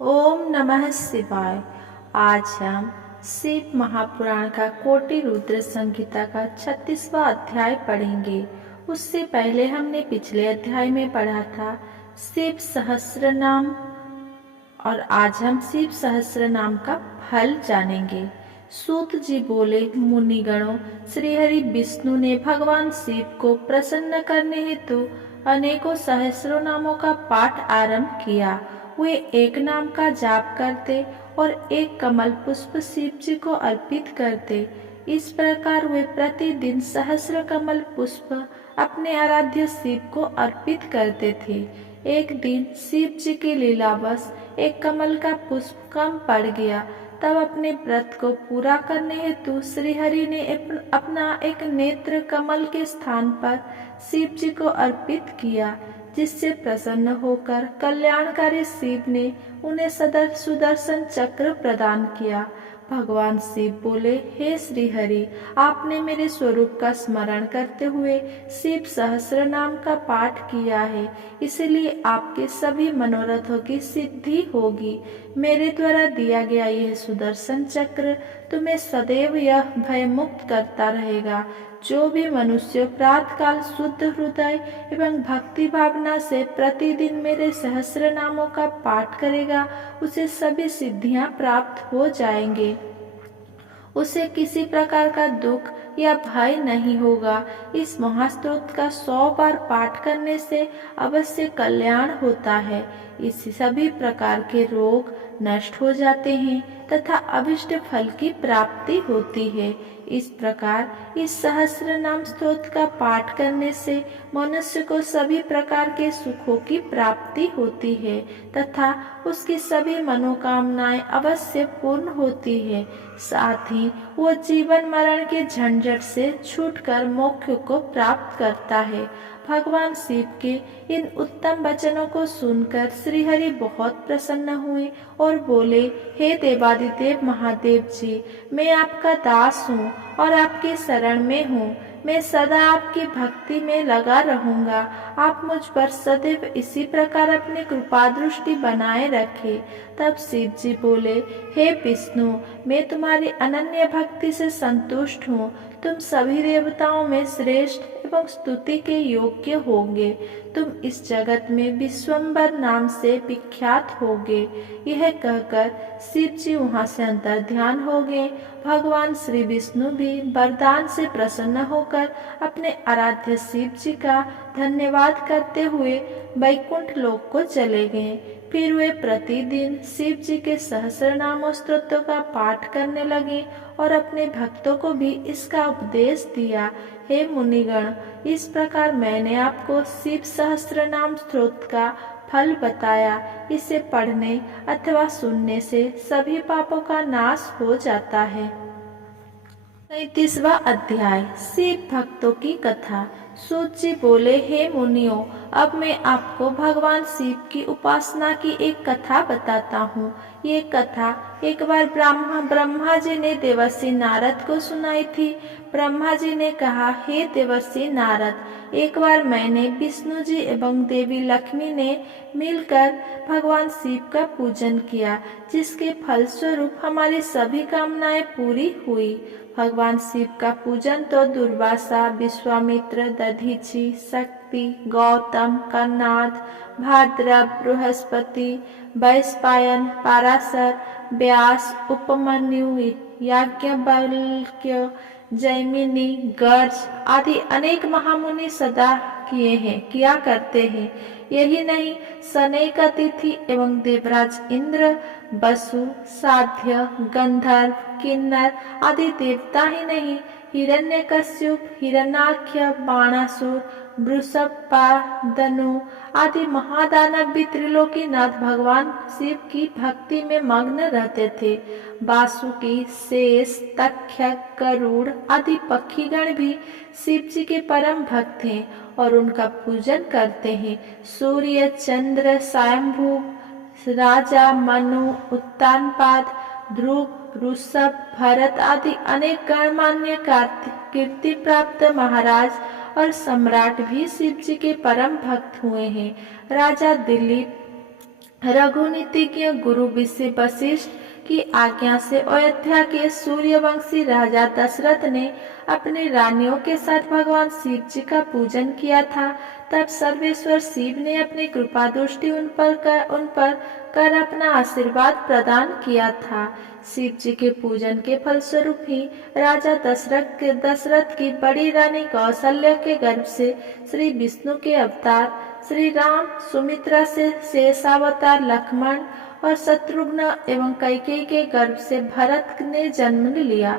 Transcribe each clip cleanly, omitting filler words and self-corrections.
ओम नमः शिवाय। आज हम शिव महापुराण का कोटि रुद्र संहिता का 36वां अध्याय पढ़ेंगे। उससे पहले हमने पिछले अध्याय में पढ़ा था शिव सहस्त्र नाम, और आज हम शिव सहस्त्र नाम का फल जानेंगे। सूत जी बोले, मुनिगणों, श्रीहरि विष्णु ने भगवान शिव को प्रसन्न करने हेतु अनेकों सहस्रों नामों का पाठ आरंभ किया। वे एक नाम का जाप करते और एक कमल पुष्प शिव जी को अर्पित करते। इस प्रकार वे प्रतिदिन सहस्र कमल पुष्प अपने आराध्य शिव को अर्पित करते थे। एक दिन शिव जी की लीलावश एक कमल का पुष्प कम पड़ गया। तब अपने व्रत को पूरा करने हेतु श्रीहरि ने अपना एक नेत्र कमल के स्थान पर शिव जी को अर्पित किया, जिससे प्रसन्न होकर कल्याणकारी शिव ने उन्हें सुदर्शन चक्र प्रदान किया। भगवान शिव बोले, हे श्रीहरि, आपने मेरे स्वरूप का स्मरण करते हुए शिव सहस्र नाम का पाठ किया है, इसलिए आपके सभी मनोरथों की सिद्धि होगी। मेरे द्वारा दिया गया यह सुदर्शन चक्र तुम्हें सदैव यह भय मुक्त करता रहेगा। जो भी मनुष्य प्रातःकाल शुद्ध हृदय एवं भक्ति भावना से प्रतिदिन मेरे सहस्र नामों का पाठ करेगा, उसे सभी सिद्धियां प्राप्त हो जाएंगे। उसे किसी प्रकार का दुख या भय नहीं होगा। इस महास्तोत्र का 100 बार पाठ करने से अवश्य कल्याण होता है। इस सभी प्रकार के रोग नष्ट हो जाते हैं तथा अभिष्ट फल की प्राप्ति होती है। इस प्रकार इस सहस्र नाम स्तोत्र का पाठ करने से मनुष्य को सभी प्रकार के सुखों की प्राप्ति होती है तथा उसकी सभी मनोकामनाएं अवश्य पूर्ण होती है। साथ ही वो जीवन मरण के झंझट से छूटकर मोक्ष को प्राप्त करता है। भगवान शिव के इन उत्तम वचनों को सुनकर श्रीहरि बहुत प्रसन्न हुए और बोले, हे देवादिदेव महादेव जी, मैं आपका दास हूँ और आपकी शरण में हूँ। मैं सदा आपकी भक्ति में लगा रहूंगा। आप मुझ पर सदैव इसी प्रकार अपनी कृपा दृष्टि बनाए रखे। तब शिव जी बोले, हे विष्णु, मैं तुम्हारी अनन्य भक्ति से संतुष्ट हूँ। तुम सभी देवताओं में श्रेष्ठ एवं स्तुति के योग्य होंगे। तुम इस जगत में विश्वम्बर नाम से विख्यात होगे। यह कहकर शिव जी वहाँ से अंतर ध्यान हो गए। भगवान श्री विष्णु भी वरदान से प्रसन्न होकर अपने आराध्य शिव जी का धन्यवाद करते हुए वैकुंठ लोक को चले गए। फिर वे प्रतिदिन शिव जी के सहस्र नाम स्तोत्रों का पाठ करने लगे और अपने भक्तों को भी इसका उपदेश दिया। हे मुनिगण, इस प्रकार मैंने आपको शिव सहस्र नाम स्तोत्र का फल बताया। इसे पढ़ने अथवा सुनने से सभी पापों का नाश हो जाता है। 37वां अध्याय, शिव भक्तों की कथा। सूत जी बोले, हे मुनियों, अब मैं आपको भगवान शिव की उपासना की एक कथा बताता हूँ। ये कथा एक बार ब्रह्मा जी ने देवर्षि नारद को सुनाई थी। ब्रह्मा जी ने कहा, हे देवर्षि नारद, एक बार मैंने विष्णु जी एवं देवी लक्ष्मी ने मिलकर भगवान शिव का पूजन किया, जिसके फलस्वरूप हमारी सभी कामनाएं पूरी हुई। भगवान शिव का पूजन तो दुर्वासा, विश्वामित्र, दधीचि, शक्ति, गौतम, कन्नाद, भाद्रव, बृहस्पति, वैशंपायन, पराशर, व्यास, उपमन्यु, याज्ञवल्क्य, जैमिनी, गर्ज आदि अनेक महामुनि सदा किया करते हैं। यही नहीं, सनैक तिथि एवं देवराज इंद्र, वसु, साध्य, गंधर्व, किन्नर आदि देवता ही नहीं, हिरण्यकश्यप, हिरण्याक्ष, बाणासुर, वृषभ, धनु आदि महादानव भी त्रिलोकीनाथ भगवान शिव की भक्ति में मग्न रहते थे। वासुकी, शेष, तक्षक, गरुड़ आदि पक्षीगण भी शिव जी के परम भक्त हैं और उनका पूजन करते हैं। सूर्य, चंद्र, स्वयंभू, राजा, मनु, उत्तानपाद, ध्रुव, ऋषभ, भरत आदि अनेक गणमान्य कीर्ति प्राप्त महाराज और सम्राट भी शिव जी के परम भक्त हुए हैं। राजा दिलीप, रघुनीतिज्ञ गुरु विषय वशिष्ठ की आज्ञा से अयोध्या के सूर्यवंशी राजा दशरथ ने अपनी रानियों के साथ भगवान शिव जी का पूजन किया था। तब सर्वेश्वर शिव ने अपनी कृपा दृष्टि उन पर कर अपना आशीर्वाद प्रदान किया था। शिव जी के पूजन के फलस्वरूप ही राजा दशरथ की बड़ी रानी कौशल्या के गर्भ से श्री विष्णु के अवतार श्री राम, सुमित्रा से शेषावतार लक्ष्मण और शत्रुघ्न एवं कैकेयी के गर्भ से भरत ने जन्म लिया।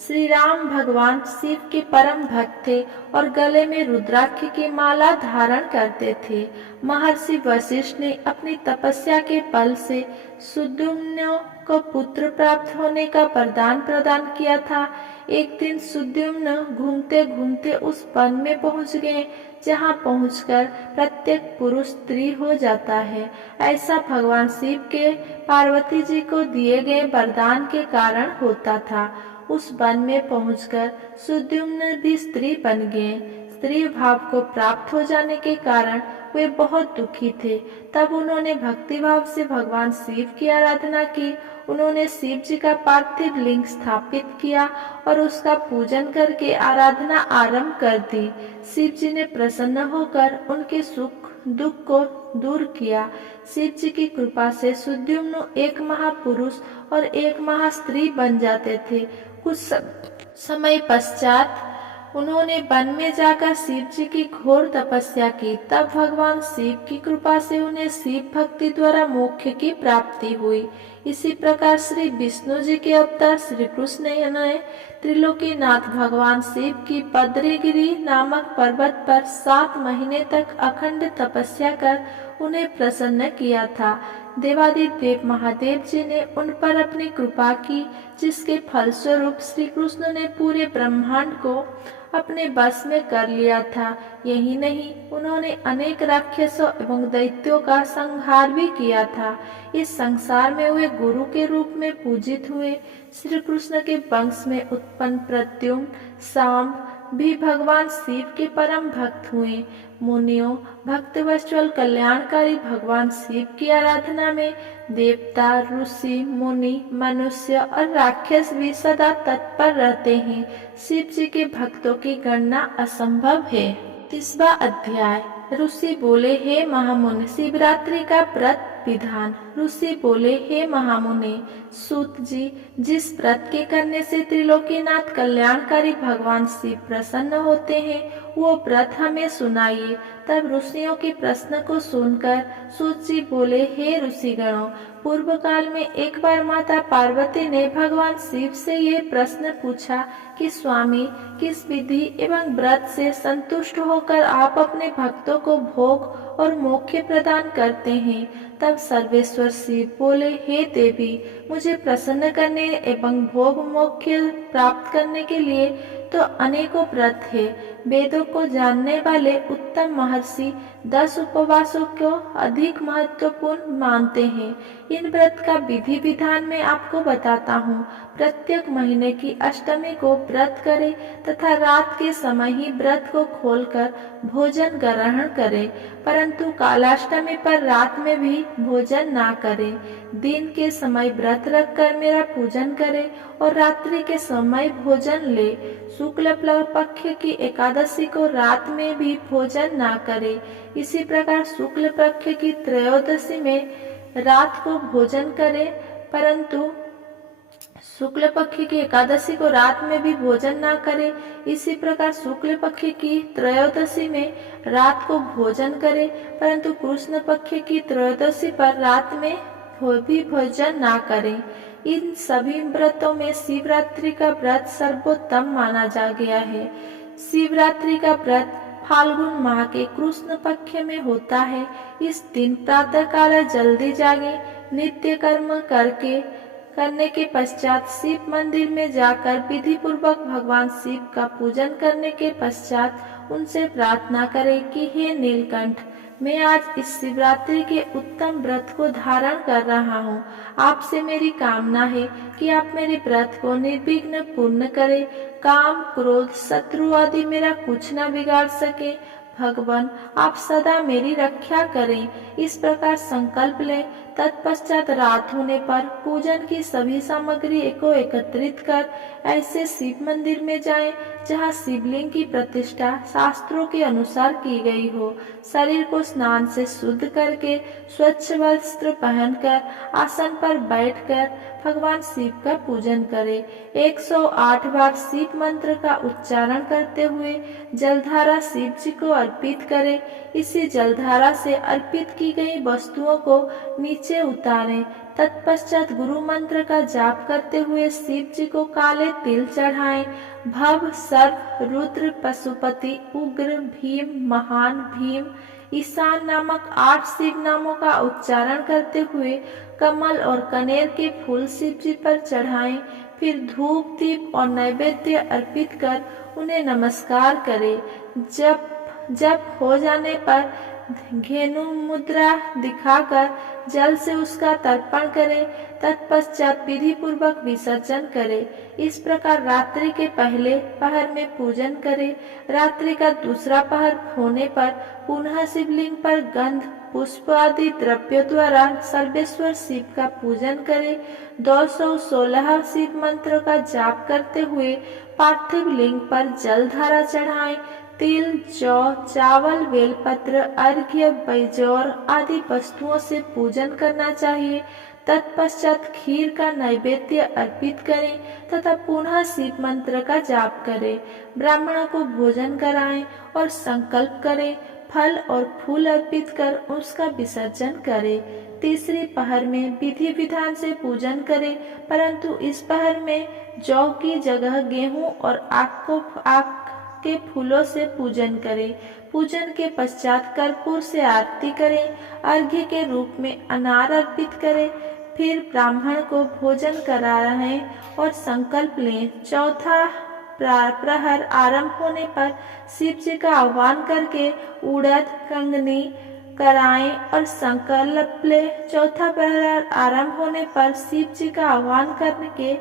श्री राम भगवान शिव के परम भक्त थे और गले में रुद्राक्ष की माला धारण करते थे। महर्षि वशिष्ठ ने अपनी तपस्या के बल से सुद्युम्न को पुत्र प्राप्त होने का वरदान प्रदान किया था। एक दिन सुद्युम्न घूमते घूमते उस वन में पहुंच गए जहां पहुंचकर प्रत्येक पुरुष स्त्री हो जाता है। ऐसा भगवान शिव के पार्वती जी को दिए गए वरदान के कारण होता था। उस वन में पहुंचकर सुद्युम्न भी स्त्री बन गए। स्त्री भाव को प्राप्त हो जाने के कारण वे बहुत दुखी थे। तब उन्होंने भक्ति भाव से भगवान शिव की आराधना की। उन्होंने शिव जी का पार्थिव लिंग स्थापित किया और उसका पूजन करके आराधना आरंभ कर दी। शिव जी ने प्रसन्न होकर उनके सुख दुख को दूर किया। शिव जी की कृपा से सुद्युम्न एक महापुरुष और एक महास्त्री बन जाते थे। कुछ समय पश्चात उन्होंने वन में जाकर शिव जी की घोर तपस्या की। तब भगवान शिव की कृपा से उन्हें शिव भक्ति द्वारा मोक्ष की प्राप्ति हुई। इसी प्रकार श्री विष्णु जी के अवतार श्री कृष्ण ने त्रिलोकीनाथ भगवान शिव की बद्रीगिरी नामक पर्वत पर 7 महीने तक अखंड तपस्या कर उन्हें प्रसन्न किया था। देवादिदेव महादेव जी ने उन पर अपनी कृपा की, जिसके फलस्वरूप श्री कृष्ण ने पूरे ब्रह्मांड को अपने बस में कर लिया था। यही नहीं, उन्होंने अनेक राक्षसों एवं दैत्यों का संहार भी किया था। इस संसार में वे गुरु के रूप में पूजित हुए। श्री कृष्ण के वंश में उत्पन्न प्रद्युम्न, सांब भी भगवान शिव के परम भक्त हुए। मुनियों, भक्तवत्सल कल्याणकारी भगवान शिव की आराधना में देवता, ऋषि, मुनि, मनुष्य और राक्षस भी सदा तत्पर रहते हैं। शिव जी के भक्तों की गणना असंभव है। 30वां अध्याय। ऋषि बोले, हे महामुनि, शिवरात्रि का व्रत विधान। ऋषि बोले, हे महामुनि सूत जी, जिस व्रत के करने से त्रिलोकीनाथ कल्याणकारी भगवान शिव प्रसन्न होते हैं, वो व्रत हमें सुनाइए। तब ऋषियों के प्रश्न को सुनकर सूत जी बोले, हे ऋषिगणों, पूर्व काल में एक बार माता पार्वती ने भगवान शिव से ये प्रश्न पूछा कि स्वामी, किस विधि एवं व्रत से संतुष्ट होकर आप अपने भक्तों को भोग और मोक्ष प्रदान करते हैं। तब सर्वेश्वर शिव बोले, हे देवी, मुझे प्रसन्न करने एवं भोग मोक्ष प्राप्त करने के लिए तो अनेकों व्रत है। वेदों को जानने वाले उत्तम महर्षि 10 उपवासों को अधिक महत्वपूर्ण मानते हैं। इन व्रत का विधि विधान मैं आपको बताता हूँ। प्रत्येक महीने की अष्टमी को व्रत करें तथा रात के समय ही व्रत को खोलकर भोजन ग्रहण करें, परंतु कालाष्टमी पर रात में भी भोजन ना करें। दिन के समय व्रत रखकर मेरा पूजन करें और रात्रि के समय भोजन ले। शुक्ल पक्ष की एकादशी को रात में भी भोजन ना करें। इसी प्रकार शुक्ल पक्ष की त्रयोदशी में रात को भोजन करें, परंतु शुक्ल पक्ष की एकादशी को रात में भी भोजन ना करें। इसी प्रकार शुक्ल पक्ष की त्रयोदशी में रात को भोजन करें, परंतु कृष्ण पक्ष की त्रयोदशी पर रात में भी भोजन ना करें। इन सभी व्रतों में शिवरात्रि का व्रत सर्वोत्तम माना जा गया है। शिवरात्रि का व्रत फाल्गुन माह के कृष्ण पक्ष में होता है। इस दिन प्रातः काल जल्दी जागे, नित्य कर्म करने के पश्चात शिव मंदिर में जाकर विधि पूर्वक भगवान शिव का पूजन करने के पश्चात उनसे प्रार्थना करें कि हे नीलकंठ, मैं आज इस शिवरात्रि के उत्तम व्रत को धारण कर रहा हूँ। आपसे मेरी कामना है कि आप मेरे व्रत को निर्विघ्न पूर्ण करें। काम, क्रोध, शत्रु आदि मेरा कुछ न बिगाड़ सके। भगवान आप सदा मेरी रक्षा करें। इस प्रकार संकल्प लें। तत्पश्चात रात होने पर पूजन की सभी सामग्री को एकत्रित कर ऐसे शिव मंदिर में जाएं जहां शिवलिंग की प्रतिष्ठा शास्त्रों के अनुसार की गई हो। शरीर को स्नान से शुद्ध करके स्वच्छ वस्त्र पहनकर आसन पर बैठकर भगवान शिव का पूजन करें। 108 बार शिव मंत्र का उच्चारण करते हुए जलधारा शिव जी को अर्पित करें। इसी जलधारा से अर्पित की गई वस्तुओं को नीचे उतारें। तत्पश्चात गुरु मंत्र का जाप करते हुए शिव जी को काले तिल चढ़ाएं। भव, सर्व, रुद्र, पशुपति, उग्र, भीम, महान, भीम, ईशान नामक 8 शिव नामों का उच्चारण करते हुए कमल और कनेर के फूल शिव जी पर चढ़ाएं। फिर धूप, दीप और नैवेद्य अर्पित कर उन्हें नमस्कार करें। जब हो जाने पर घेनु मुद्रा दिखाकर जल से उसका तर्पण करें। तत्पश्चात विधि पूर्वक विसर्जन करें। इस प्रकार रात्रि के पहले पहर में पूजन करें। रात्रि का दूसरा पहर होने पर पुनः शिवलिंग पर गंध, पुष्प आदि द्रव्यों द्वारा सर्वेश्वर शिव का पूजन करें। 216 शिव मंत्र का जाप करते हुए पार्थिव लिंग पर जलधारा चढ़ाएं। तिल, जौ, चावल, बेलपत्र, अर्घ्य, बैजौर आदि वस्तुओं से पूजन करना चाहिए। तत्पश्चात खीर का नैवेद्य अर्पित करें तथा पुनः शिव मंत्र का जाप करें। ब्राह्मणों को भोजन कराएं और संकल्प करें। फल और फूल अर्पित कर उसका विसर्जन करें। तीसरी पहर में विधि विधान से पूजन करें, परंतु इस पहर में जौ की जगह गेहूं और आक के फूलों से पूजन करें। पूजन के पश्चात कर्पूर से आरती करें। अर्घ्य के रूप में अनार अर्पित करें। फिर ब्राह्मण को भोजन करा रहे और संकल्प लें। चौथा प्रहर आरंभ होने पर शिव जी का आह्वान करके उड़द, कंगनी कराएं और संकल्प ले। चौथा प्रहर आरंभ होने पर शिव जी का आह्वान करके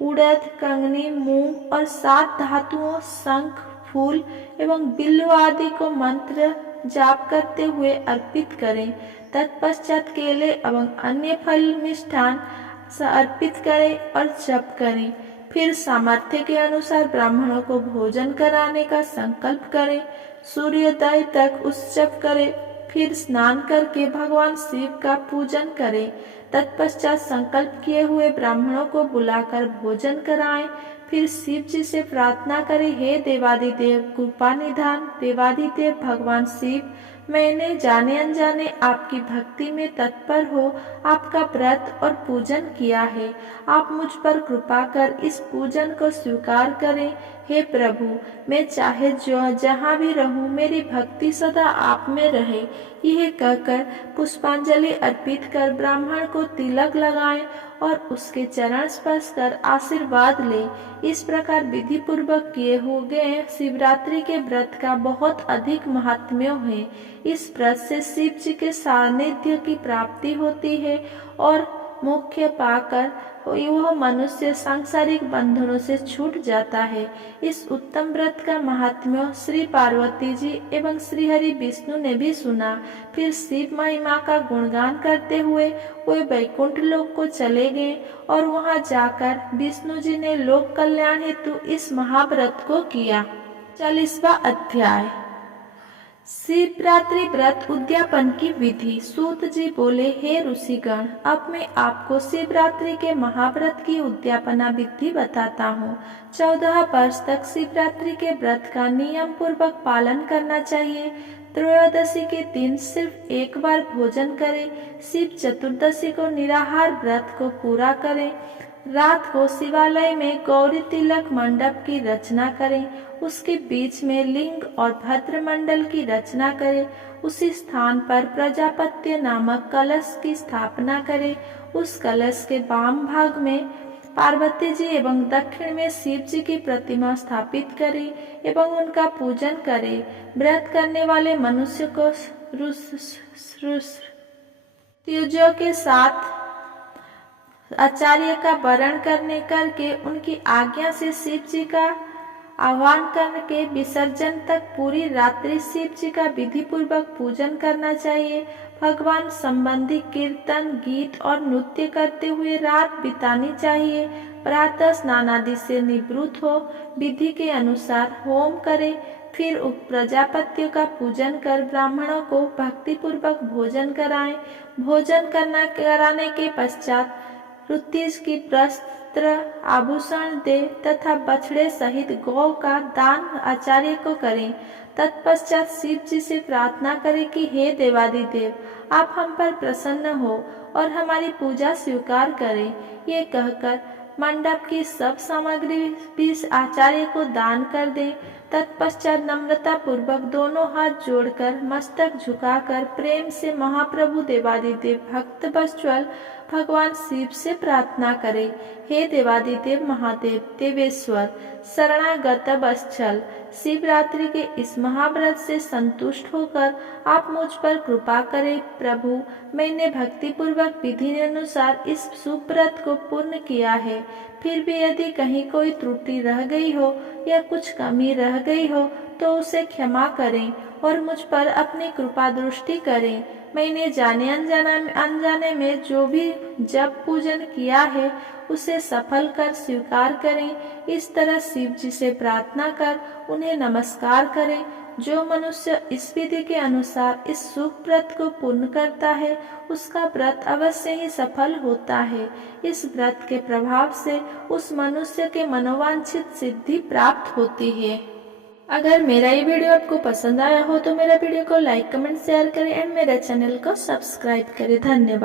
उड़द, कंगनी, मूंग और 7 धातुओं शंख, फूल एवं बिल्व आदि को मंत्र जाप करते हुए अर्पित करें। तत्पश्चात केले एवं अन्य फल मिष्ठान अर्पित करें और जप करें। फिर सामर्थ्य के अनुसार ब्राह्मणों को भोजन कराने का संकल्प करें। सूर्योदय तक उस जप करें। फिर स्नान करके भगवान शिव का पूजन करें। तत्पश्चात संकल्प किए हुए ब्राह्मणों को बुलाकर भोजन कराएं। फिर शिव जी से प्रार्थना करें, हे देवादिदेव कृपा निधान देवादिदेव भगवान शिव, मैंने जाने अनजाने आपकी भक्ति में तत्पर हो आपका व्रत और पूजन किया है। आप मुझ पर कृपा कर इस पूजन को स्वीकार करें। हे प्रभु, मैं चाहे जो जहाँ भी रहूं मेरी भक्ति सदा आप में रहे। यह कहकर पुष्पांजलि अर्पित कर ब्राह्मण को तिलक लगाएं और उसके चरण स्पर्श कर आशीर्वाद ले। इस प्रकार विधि पूर्वक किए हुए शिवरात्रि के व्रत का बहुत अधिक महात्म्य है। इस व्रत से शिव जी के सानिध्य की प्राप्ति होती है और मोक्ष पाकर वह मनुष्य सांसारिक बंधनों से छूट जाता है। इस उत्तम व्रत का महात्म्य श्री पार्वती जी एवं श्री हरि विष्णु ने भी सुना। फिर शिव महिमा का गुणगान करते हुए वे वैकुंठ लोक को चले गए और वहां जाकर विष्णु जी ने लोक कल्याण हेतु इस महाव्रत को किया। 40वां अध्याय शिवरात्रि व्रत उद्यापन की विधि। सूत जी बोले, हे ऋषिगण, अब मैं आपको शिवरात्रि के महाव्रत की उद्यापना विधि बताता हूँ। 14 वर्ष तक शिवरात्रि के व्रत का नियम पूर्वक पालन करना चाहिए। त्रयोदशी के दिन सिर्फ एक बार भोजन करें। शिव चतुर्दशी को निराहार व्रत को पूरा करें। रात को शिवालय में गौरी तिलक मंडप की रचना करें। उसके बीच में लिंग और भद्र मंडल की रचना करें। उसी स्थान पर प्रजापत्य नामक कलश की स्थापना करें। उस कलश के वाम भाग में पार्वती जी एवं दक्षिण में शिव जी की प्रतिमा स्थापित करें एवं उनका पूजन करें। व्रत करने वाले मनुष्य को त्युजों के साथ आचार्य का वरण करके उनकी आज्ञा से शिव जी का आह्वान करके विसर्जन तक पूरी रात्रि शिव जी का विधि पूर्वक पूजन करना चाहिए। भगवान संबंधी कीर्तन, गीत और नृत्य करते हुए रात बितानी चाहिए। प्रातः स्नान आदि से निवृत्त हो विधि के अनुसार होम करे, फिर उप प्रजापतियों का पूजन कर ब्राह्मणों को भक्ति पूर्वक भोजन कराएं। भोजन कराने के पश्चात ऋत्विज की वस्त्र आभूषण दे तथा बछड़े सहित गौ का दान आचार्य को करें। तत्पश्चात शिव जी से प्रार्थना करें कि हे देवादिदेव, आप हम पर प्रसन्न हो और हमारी पूजा स्वीकार करें। ये कहकर मंडप की सब सामग्री भी आचार्य को दान कर दें। तत्पश्चात नम्रता पूर्वक दोनों हाथ जोड़कर मस्तक झुकाकर प्रेम से महाप्रभु देवादिदेव भक्त वत्सल भगवान शिव से प्रार्थना करें। हे देवादिदेव महादेव देवेश्वर शरणागत वत्सल, शिवरात्रि के इस महाव्रत से संतुष्ट होकर आप मुझ पर कृपा करें। प्रभु, मैंने भक्ति पूर्वक विधि अनुसार इस शुभ व्रत को पूर्ण किया है, फिर भी यदि कहीं कोई त्रुटि रह गई हो या कुछ कमी रह गई हो तो उसे क्षमा करें और मुझ पर अपनी कृपा दृष्टि करें। मैंने जाने अनजाने में जो भी जप पूजन किया है उसे सफल कर स्वीकार करें। इस तरह शिव जी से प्रार्थना कर उन्हें नमस्कार करें। जो मनुष्य इस विधि के अनुसार इस शुभ व्रत को पूर्ण करता है उसका व्रत अवश्य ही सफल होता है। इस व्रत के प्रभाव से उस मनुष्य के मनोवांछित सिद्धि प्राप्त होती है। अगर मेरा ये वीडियो आपको पसंद आया हो तो मेरा वीडियो को लाइक, कमेंट, शेयर करें एंड मेरे चैनल को सब्सक्राइब करें। धन्यवाद।